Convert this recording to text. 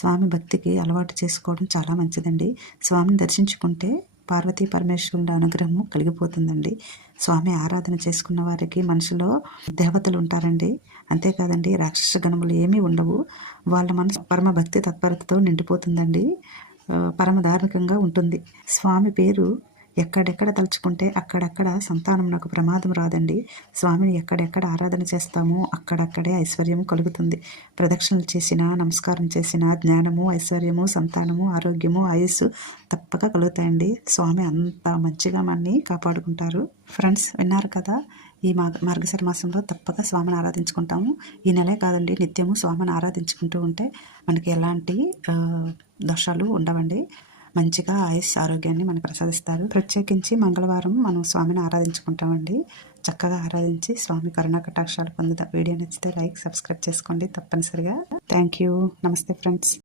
స్వామి భక్తికి అలవాటు చేసుకోవడం చాలా మంచిదండి. స్వామిని దర్శించుకుంటే పార్వతీ పరమేశ్వరుల అనుగ్రహము కలిగిపోతుందండి. స్వామి ఆరాధన చేసుకున్న వారికి మనసులో దేవతలు ఉంటారండి. అంతేకాదండి, రాక్షస గణములు ఏమీ ఉండవు. వాళ్ళ మనసు పరమ భక్తి తత్పరతతో నిండిపోతుందండి. పరమ ధార్మికంగా ఉంటుంది. స్వామి పేరు ఎక్కడెక్కడ తలుచుకుంటే అక్కడక్కడ సంతానం నాకు ప్రమాదం రాదండి. స్వామిని ఎక్కడెక్కడ ఆరాధన చేస్తామో అక్కడక్కడే ఐశ్వర్యం కలుగుతుంది. ప్రదక్షిణలు చేసినా, నమస్కారం చేసినా జ్ఞానము, ఐశ్వర్యము, సంతానము, ఆరోగ్యము, ఆయుస్సు తప్పక కలుగుతాయండి. స్వామి అంత మంచిగా మనని కాపాడుకుంటారు. ఫ్రెండ్స్, విన్నారు కదా, ఈ మార్గశిర మాసంలో తప్పక స్వామిని ఆరాధించుకుంటాము. ఈ నెలే కాదండి, నిత్యము స్వామిని ఆరాధించుకుంటూ ఉంటే మనకి ఎలాంటి దోషాలు ఉండవండి. మంచిగా ఆయుష్ ఆరోగ్యాన్ని మనకు ప్రసాదిస్తారు. ప్రత్యేకించి మంగళవారం మనం స్వామిని ఆరాధించుకుంటామండి. చక్కగా ఆరాధించి స్వామి కరుణా కటాక్షాలు పొందుతాం. వీడియో నచ్చితే లైక్, సబ్స్క్రైబ్ చేసుకోండి తప్పనిసరిగా. Thank you. నమస్తే ఫ్రెండ్స్.